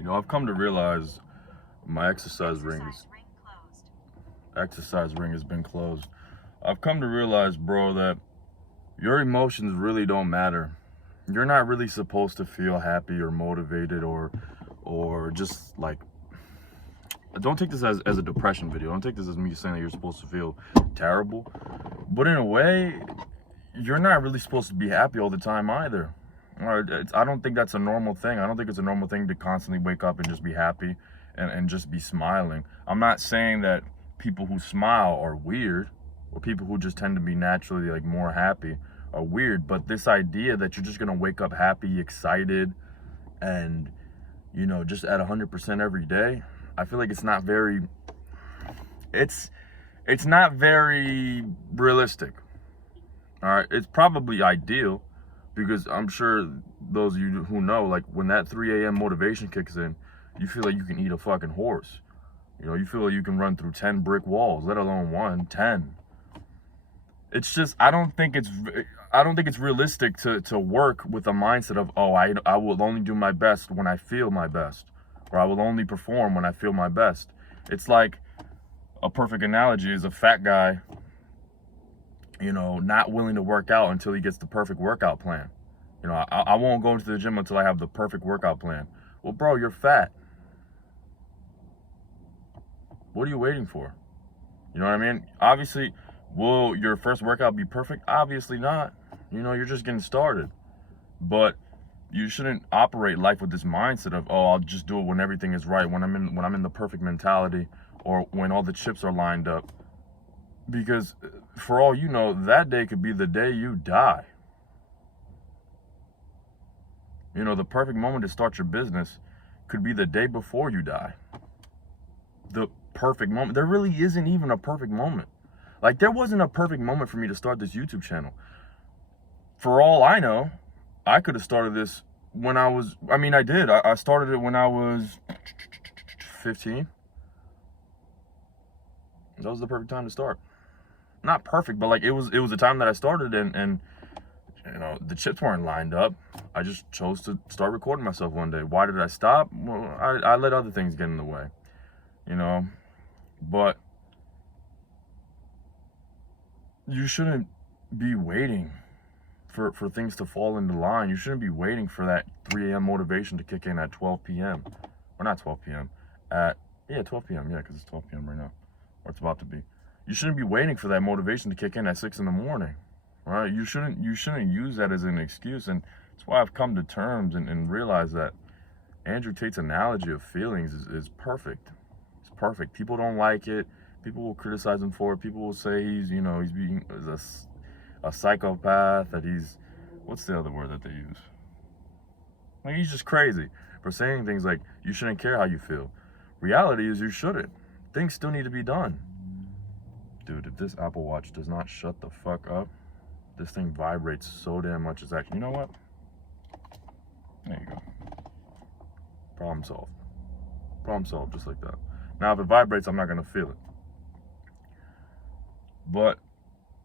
You know, I've come to realize my exercise ring has been closed. I've come to realize, bro, that your emotions really don't matter. You're not really supposed to feel happy or motivated or just like, don't take this as a depression video. Don't take this as me saying that you're supposed to feel terrible. But in a way, you're not really supposed to be happy all the time either. I don't think that's a normal thing. I don't think it's a normal thing to constantly wake up and just be happy and just be smiling. I'm not saying that people who smile are weird or people who just tend to be naturally like more happy are weird. But this idea that you're just gonna wake up happy, excited, and just at 100% every day, I feel like it's it's not very realistic. All right, it's probably ideal because I'm sure those of you who know, like when that 3 a.m. motivation kicks in, you feel like you can eat a fucking horse. You feel like you can run through 10 brick walls, let alone one, 10. It's just I don't think it's realistic to work with a mindset of, oh, I will only do my best when I feel my best, or I will only perform when I feel my best. It's like a perfect analogy is a fat guy, not willing to work out until he gets the perfect workout plan. I won't go into the gym until I have the perfect workout plan. Well, bro, you're fat. What are you waiting for? You know what I mean? Obviously, will your first workout be perfect? Obviously not. You're just getting started. But you shouldn't operate life with this mindset of, oh, I'll just do it when everything is right, when I'm in the perfect mentality, or when all the chips are lined up. Because for all you know, that day could be the day you die. The perfect moment to start your business could be the day before you die. The perfect moment. There really isn't even a perfect moment. Like, there wasn't a perfect moment for me to start this YouTube channel. For all I know, I could have started this when I did. I started it when I was 15. That was the perfect time to start. Not perfect, but like it was the time that I started, and the chips weren't lined up. I just chose to start recording myself one day. Why did I stop? Well, I let other things get in the way, but you shouldn't be waiting for things to fall into line. You shouldn't be waiting for that 3 a.m. motivation to kick in at 12 p.m. Or not 12 p.m. 12 p.m. Yeah, because it's 12 p.m. right now, or it's about to be. You shouldn't be waiting for that motivation to kick in at 6 in the morning, right? You shouldn't use that as an excuse. And that's why I've come to terms and realized that Andrew Tate's analogy of feelings is perfect. It's perfect. People don't like it. People will criticize him for it. People will say he's being a psychopath, that he's, what's the other word that they use? Like, he's just crazy for saying things like, you shouldn't care how you feel. Reality is you shouldn't. Things still need to be done. Dude, if this Apple Watch does not shut the fuck up, this thing vibrates so damn much. It's actually, you know what? There you go. Problem solved. Problem solved, just like that. Now, if it vibrates, I'm not gonna feel it. But,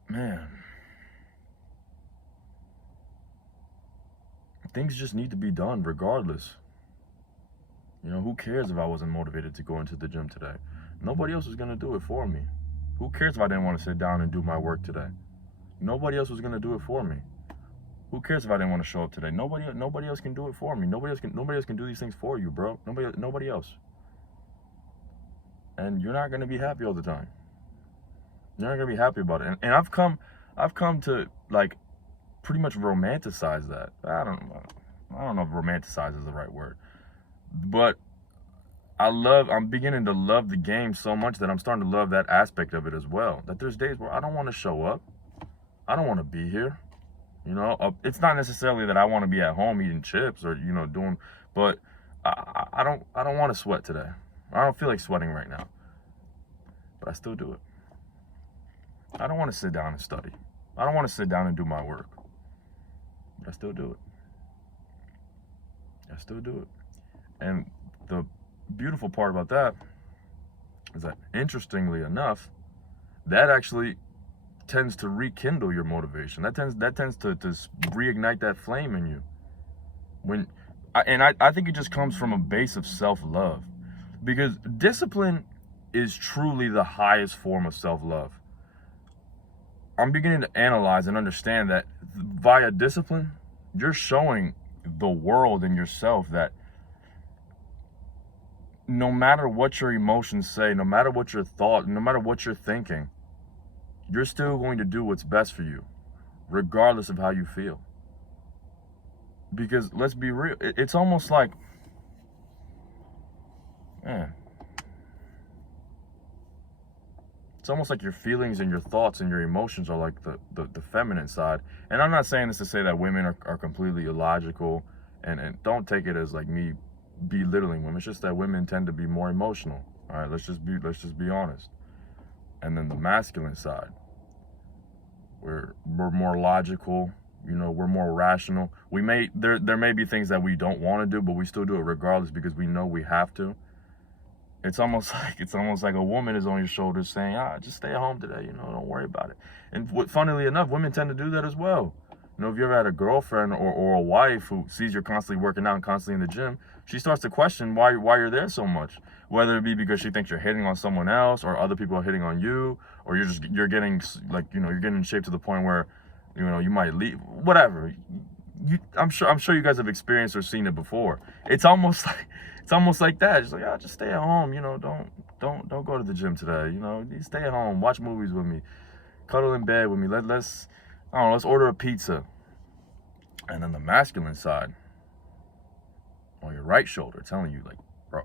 man, things just need to be done regardless. Who cares if I wasn't motivated to go into the gym today? Nobody else was gonna do it for me. Who cares if I didn't want to sit down and do my work today? Nobody else was gonna do it for me. Who cares if I didn't want to show up today? Nobody else can do it for me. Nobody else can do these things for you, bro. Nobody else. And you're not gonna be happy all the time. You're not gonna be happy about it. And I've come to like pretty much romanticize that. I don't know if romanticize is the right word, but I'm beginning to love the game so much that I'm starting to love that aspect of it as well. That there's days where I don't want to show up. I don't want to be here. It's not necessarily that I want to be at home eating chips or, doing, but I don't want to sweat today. I don't feel like sweating right now, but I still do it. I don't want to sit down and study. I don't want to sit down and do my work, but I still do it. I still do it. And the beautiful part about that is that, interestingly enough, that actually tends to rekindle your motivation. That tends to reignite that flame in you. When I think it just comes from a base of self-love, because discipline is truly the highest form of self-love. I'm beginning to analyze and understand that via discipline, you're showing the world and yourself that no matter what your emotions say, no matter what your thought, no matter what you're thinking, you're still going to do what's best for you, regardless of how you feel. Because let's be real, it's almost like, man, it's almost like your feelings and your thoughts and your emotions are like the feminine side. And I'm not saying this to say that women are completely illogical, and don't take it as like me belittling women. It's just that women tend to be more emotional. All right, let's just be honest. And then the masculine side, we're more logical. You know, we're more rational. There may be things that we don't want to do, but we still do it regardless because we know we have to. It's almost like a woman is on your shoulders saying, just stay at home today, don't worry about it. And funnily enough, women tend to do that as well. If you ever had a girlfriend or a wife who sees you're constantly working out and constantly in the gym, she starts to question why you're there so much. Whether it be because she thinks you're hitting on someone else, or other people are hitting on you, or you're getting like, you're getting in shape to the point where, you might leave, whatever. I'm sure you guys have experienced or seen it before. It's almost like that. It's like, just stay at home. Don't go to the gym today. You stay at home, watch movies with me, cuddle in bed with me. Let's order a pizza. And then the masculine side, on your right shoulder, telling you like, bro,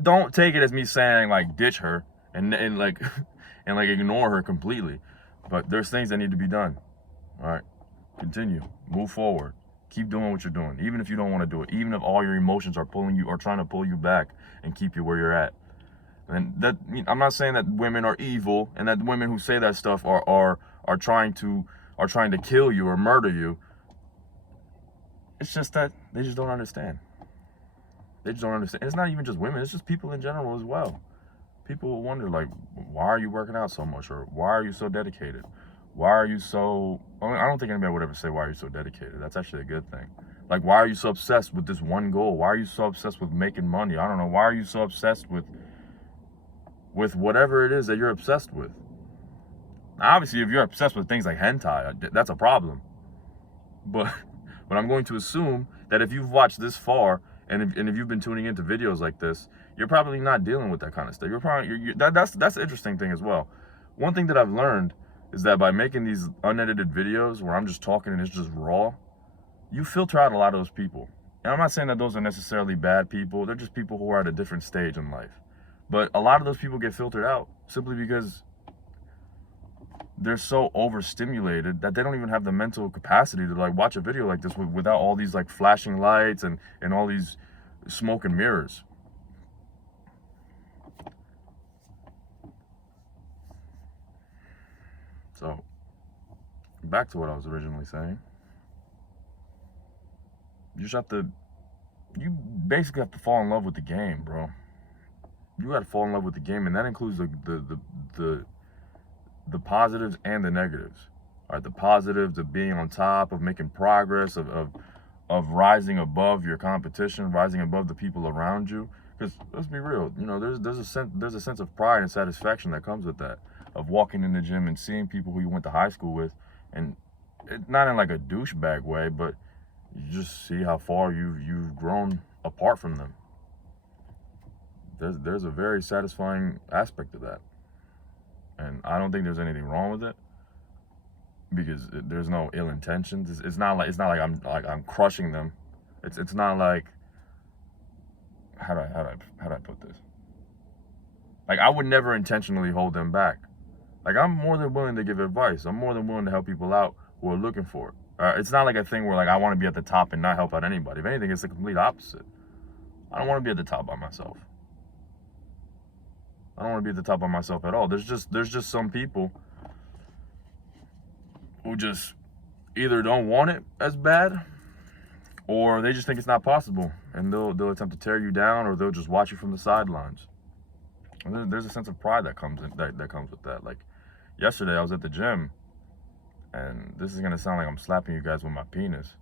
don't take it as me saying like ditch her and like and like ignore her completely. But there's things that need to be done. All right, continue, move forward. Keep doing what you're doing, even if you don't want to do it, even if all your emotions are trying to pull you back and keep you where you're at. And that, I'm not saying that women are evil and that women who say that stuff are trying to kill you or murder you. It's just that they just don't understand. They just don't understand. It's not even just women, it's just people in general as well. People will wonder, like, why are you working out so much? Or why are you so dedicated? Why are you so... I don't think anybody would ever say, why are you so dedicated? That's actually a good thing. Like, why are you so obsessed with this one goal? Why are you so obsessed with making money? I don't know. Why are you so obsessed with whatever it is that you're obsessed with? Now, obviously, if you're obsessed with things like hentai, that's a problem. But I'm going to assume that if you've watched this far, and if you've been tuning into videos like this, you're probably not dealing with that kind of stuff. That's the interesting thing as well. One thing that I've learned is that by making these unedited videos where I'm just talking and it's just raw, you filter out a lot of those people. And I'm not saying that those are necessarily bad people. They're just people who are at a different stage in life. But a lot of those people get filtered out simply because they're so overstimulated that they don't even have the mental capacity to like watch a video like this without all these like flashing lights and all these smoke and mirrors. So, back to what I was originally saying. You basically have to fall in love with the game, bro. You got to fall in love with the game, and that includes the positives and the negatives. All right, the positives of being on top, of making progress, of rising above your competition, rising above the people around you. Because let's be real, there's a sense of pride and satisfaction that comes with that, of walking in the gym and seeing people who you went to high school with, and it's not in like a douchebag way, but you just see how far you've grown apart from them. There's a very satisfying aspect of that, and I don't think there's anything wrong with it, because there's no ill intentions. It's not like I'm crushing them. It's not like, how do I put this? Like, I would never intentionally hold them back. Like, I'm more than willing to give advice. I'm more than willing to help people out who are looking for it. It's not like a thing where like I want to be at the top and not help out anybody. If anything, it's the complete opposite. I don't want to be at the top by myself. I don't want to be at the top by myself at all. There's just some people who just either don't want it as bad, or they just think it's not possible, and they'll attempt to tear you down, or they'll just watch you from the sidelines. And there's a sense of pride that comes with that. Like, yesterday I was at the gym, and this is gonna sound like I'm slapping you guys with my penis,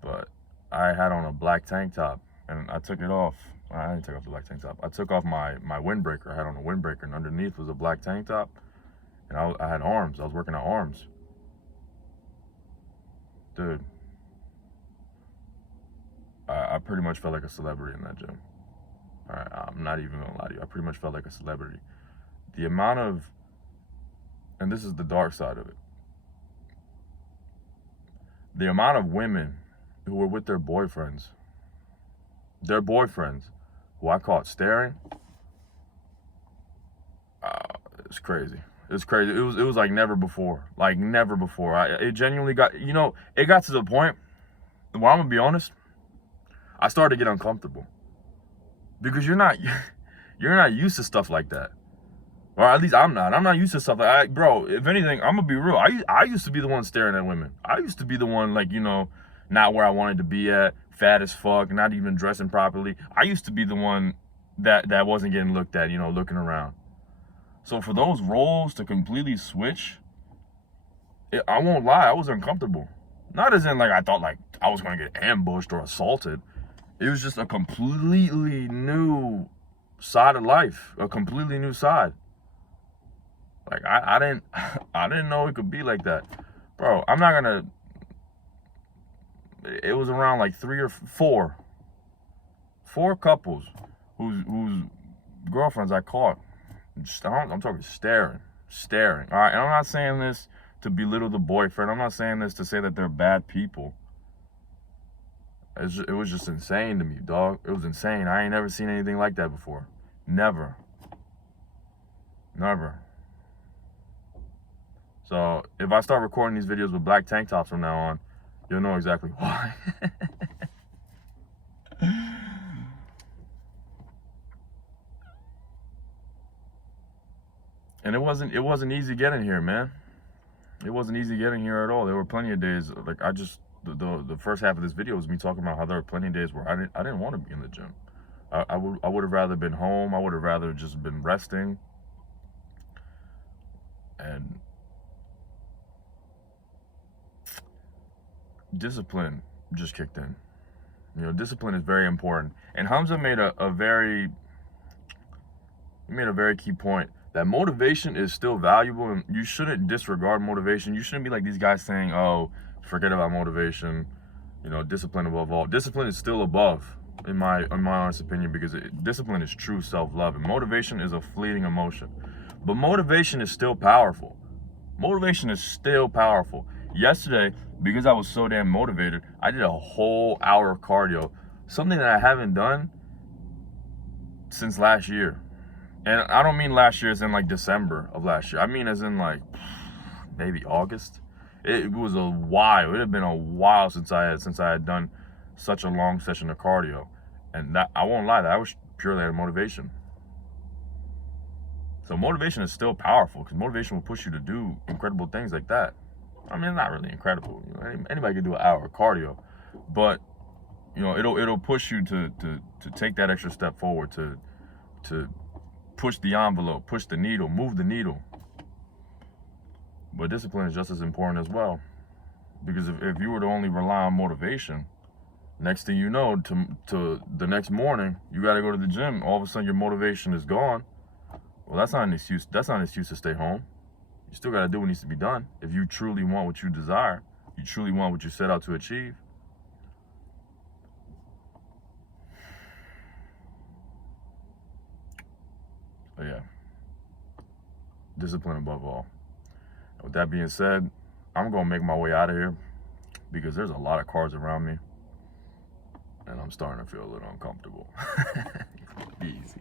but I had on a black tank top, and I took it off. I didn't take off the black tank top. I took off my windbreaker. I had on a windbreaker, and underneath was a black tank top, and I had arms. I was working out arms. Dude, I pretty much felt like a celebrity in that gym. All right, I'm not even gonna lie to you. I pretty much felt like a celebrity. The amount of, and this is the dark side of it, the amount of women who were with their boyfriends, who I caught staring, it's crazy. It's crazy. It was like never before. Like never before. It genuinely got, it got to the point where, I'm gonna be honest, I started to get uncomfortable. Because you're not used to stuff like that. Or at least I'm not. I'm not used to stuff like that. Bro, if anything, I'm gonna be real. I used to be the one staring at women. I used to be the one, like, not where I wanted to be at, fat as fuck, not even dressing properly. I used to be the one that wasn't getting looked at, looking around. So for those roles to completely switch, I won't lie, I was uncomfortable. Not as in like I thought like I was gonna get ambushed or assaulted. It was just a completely new side of life, a completely new side. Like I didn't know it could be like that, bro. I'm not gonna. It was around like 3 or 4 couples whose girlfriends I caught. I'm talking staring. All right, and I'm not saying this to belittle the boyfriend. I'm not saying this to say that they're bad people. It was just insane to me, dog. It was insane. I ain't never seen anything like that before. Never. So if I start recording these videos with black tank tops from now on, you'll know exactly why. And it wasn't easy getting here, man. It wasn't easy getting here at all. There were plenty of days, like the first half of this video was me talking about how there were plenty of days where I didn't want to be in the gym. I would have rather been home. I would have rather just been resting. And discipline just kicked in. Discipline is very important. And Hamza made a very key point that motivation is still valuable, and you shouldn't disregard motivation. You shouldn't be like these guys saying, "Oh, forget about motivation." Discipline above all. Discipline is still above, in my honest opinion, because discipline is true self-love, and motivation is a fleeting emotion. But motivation is still powerful. Motivation is still powerful. Yesterday, because I was so damn motivated, I did a whole hour of cardio, something that I haven't done since last year. And I don't mean last year as in like December of last year. I mean as in like maybe August. It was a while. It had been a while since I had done such a long session of cardio. And that, I won't lie, that was purely out of motivation. So motivation is still powerful, because motivation will push you to do incredible things like that. I mean, not really incredible. Anybody can do an hour of cardio, but it'll push you to take that extra step forward, to push the envelope, push the needle, move the needle. But discipline is just as important as well, because if you were to only rely on motivation, next thing you know, to the next morning, you got to go to the gym. All of a sudden, your motivation is gone. Well, that's not an excuse. That's not an excuse to stay home. You still got to do what needs to be done. If you truly want what you desire, you truly want what you set out to achieve. So yeah, discipline above all. With that being said, I'm going to make my way out of here, because there's a lot of cars around me, and I'm starting to feel a little uncomfortable. Easy.